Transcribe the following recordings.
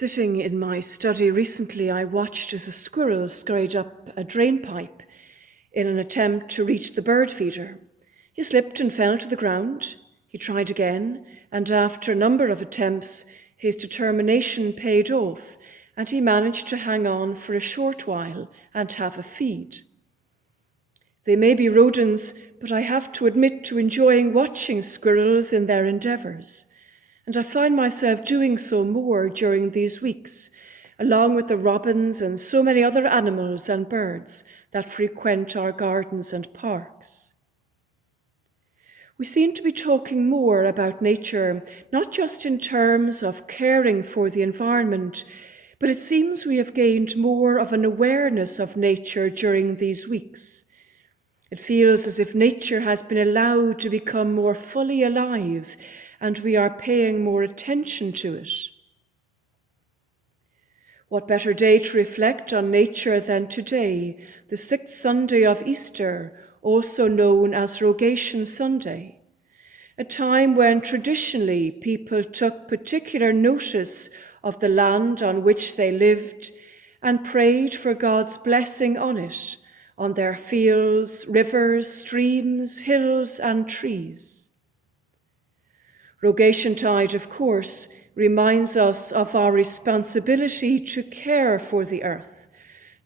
Sitting in my study recently, I watched as a squirrel scurried up a drain pipe in an attempt to reach the bird feeder. He slipped and fell to the ground. He tried again, and after a number of attempts, his determination paid off, and he managed to hang on for a short while and have a feed. They may be rodents, but I have to admit to enjoying watching squirrels in their endeavours. And I find myself doing so more during these weeks, along with the robins and so many other animals and birds that frequent our gardens and parks. We seem to be talking more about nature, not just in terms of caring for the environment, but it seems we have gained more of an awareness of nature during these weeks. It feels as if nature has been allowed to become more fully alive, and we are paying more attention to it. What better day to reflect on nature than today, the 6th Sunday of Easter, also known as Rogation Sunday, a time when traditionally people took particular notice of the land on which they lived and prayed for God's blessing on it, on their fields, rivers, streams, hills, and trees. Rogatiantide, of course, reminds us of our responsibility to care for the earth,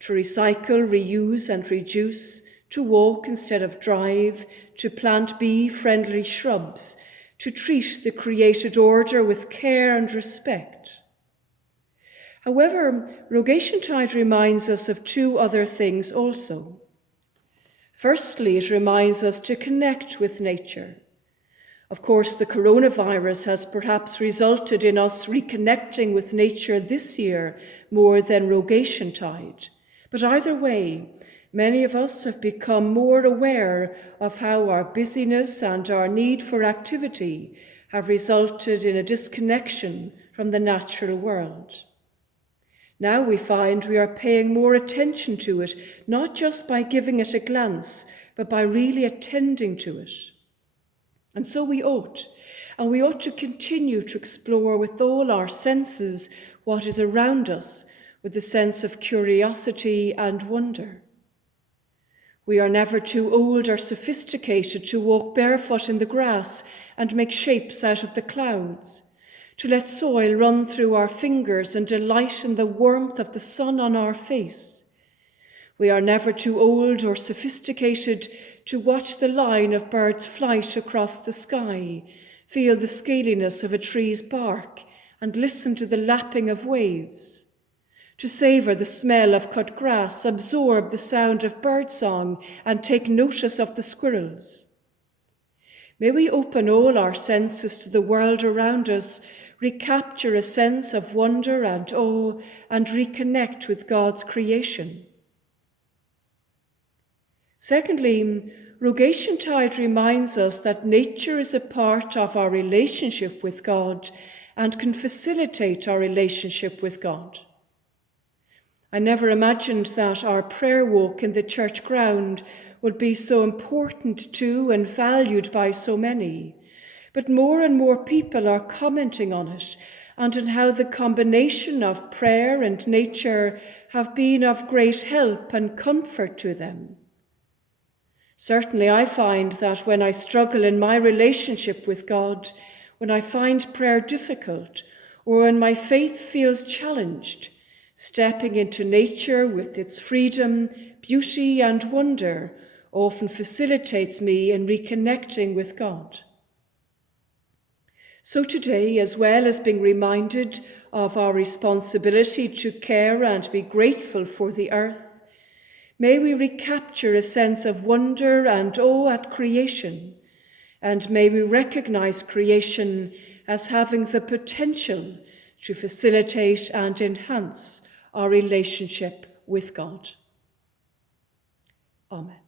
to recycle, reuse, and reduce, to walk instead of drive, to plant bee-friendly shrubs, to treat the created order with care and respect. However, Rogatiantide reminds us of two other things also. Firstly, it reminds us to connect with nature. Of course, the coronavirus has perhaps resulted in us reconnecting with nature this year more than Rogatiantide. But either way, many of us have become more aware of how our busyness and our need for activity have resulted in a disconnection from the natural world. Now we find we are paying more attention to it, not just by giving it a glance, but by really attending to it. And so we ought to continue to explore with all our senses what is around us with a sense of curiosity and wonder. We are never too old or sophisticated to walk barefoot in the grass and make shapes out of the clouds, to let soil run through our fingers and delight in the warmth of the sun on our face. We are never too old or sophisticated to watch the line of birds' flight across the sky, feel the scaliness of a tree's bark, and listen to the lapping of waves, to savour the smell of cut grass, absorb the sound of birdsong, and take notice of the squirrels. May we open all our senses to the world around us, recapture a sense of wonder and awe, and reconnect with God's creation. Secondly, Rogatiantide reminds us that nature is a part of our relationship with God and can facilitate our relationship with God. I never imagined that our prayer walk in the church ground would be so important to and valued by so many, but more and more people are commenting on it and on how the combination of prayer and nature have been of great help and comfort to them. Certainly, I find that when I struggle in my relationship with God, when I find prayer difficult, or when my faith feels challenged, stepping into nature with its freedom, beauty, and wonder often facilitates me in reconnecting with God. So today, as well as being reminded of our responsibility to care and be grateful for the earth, may we recapture a sense of wonder and awe at creation, and may we recognize creation as having the potential to facilitate and enhance our relationship with God. Amen.